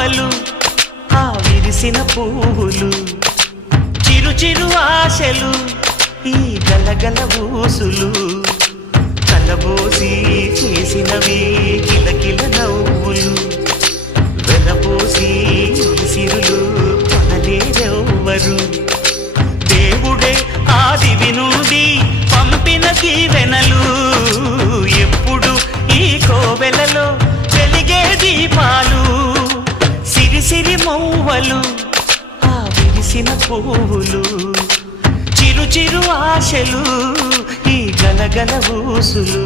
మౌవలు ఆ విరిసిన పువ్వులు చిరు చిరు ఆశలు ఈ గలగల ఊసులు కలబోసి చేసినవి కిలకిల నవ్వులు వెలబోసి సిరులు కొనలేరెవ్వరు దేవుడే ఆదివి నుండి పంపిన దీవెనలు ఎప్పుడు ఈ కోవెలలో వెలిగే దీపాలు సిరి సిరి మౌవలు ఆ విరిసిన పువ్వులు చిరు చిరు ఆశలు ఈ గలగల ఊసులు